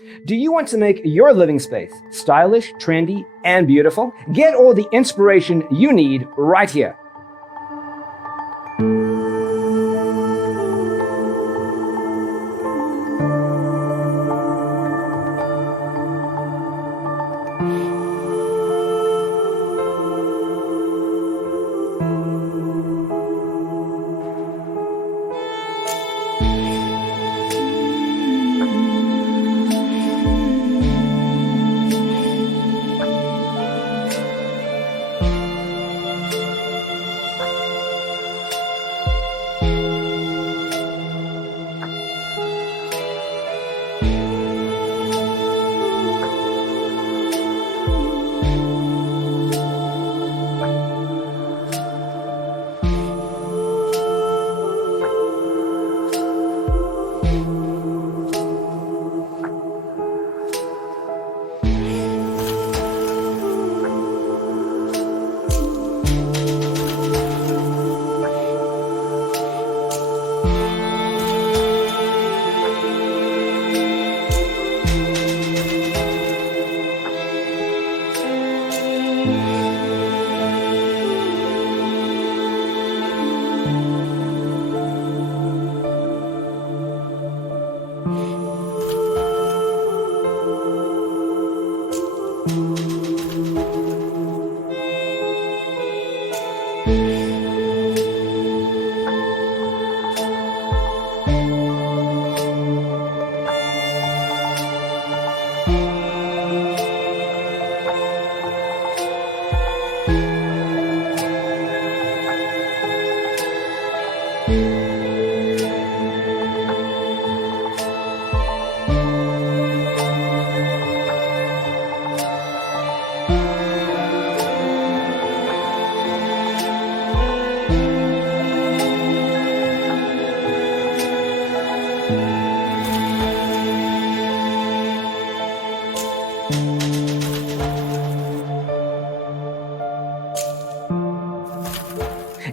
Do you want to make your living space stylish, trendy, and beautiful? Get all the inspiration you need right here.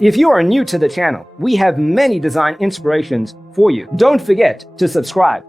If you are new to the channel, we have many design inspirations for you. Don't forget to subscribe.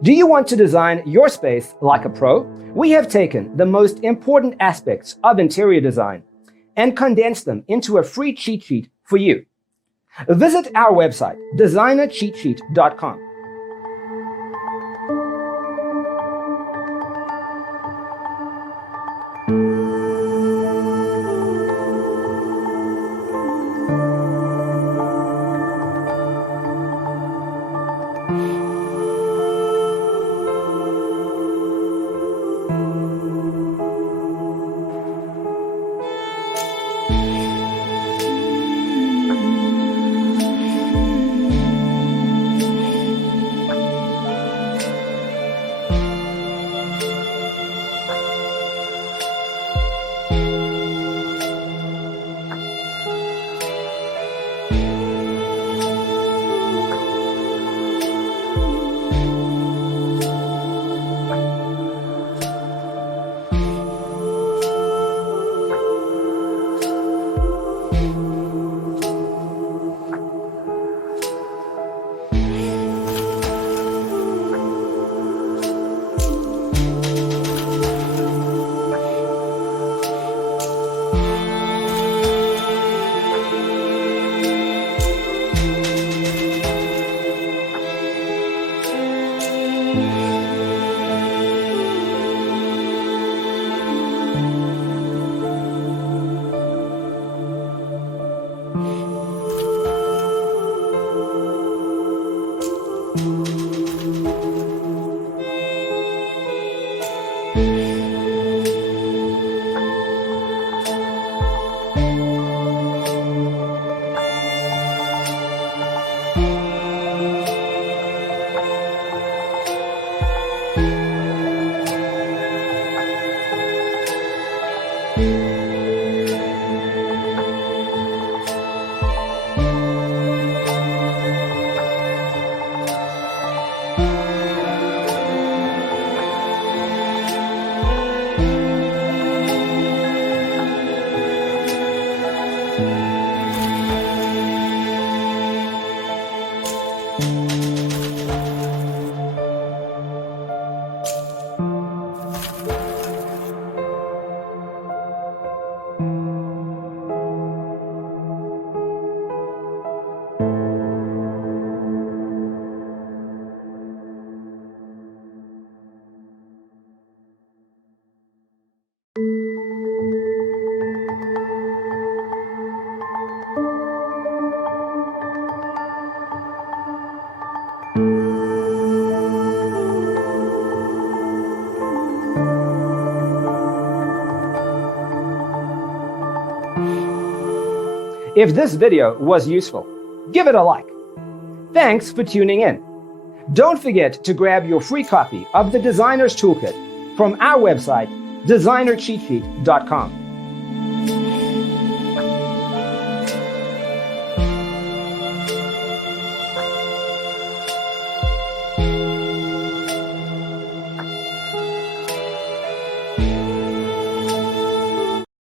Do you want to design your space like a pro? We have taken the most important aspects of interior design and condensed them into a free cheat sheet for you. Visit our website, designercheatsheet.com. If this video was useful, give it a like. Thanks for tuning in. Don't forget to grab your free copy of the Designer's Toolkit from our website, designercheatsheet.com.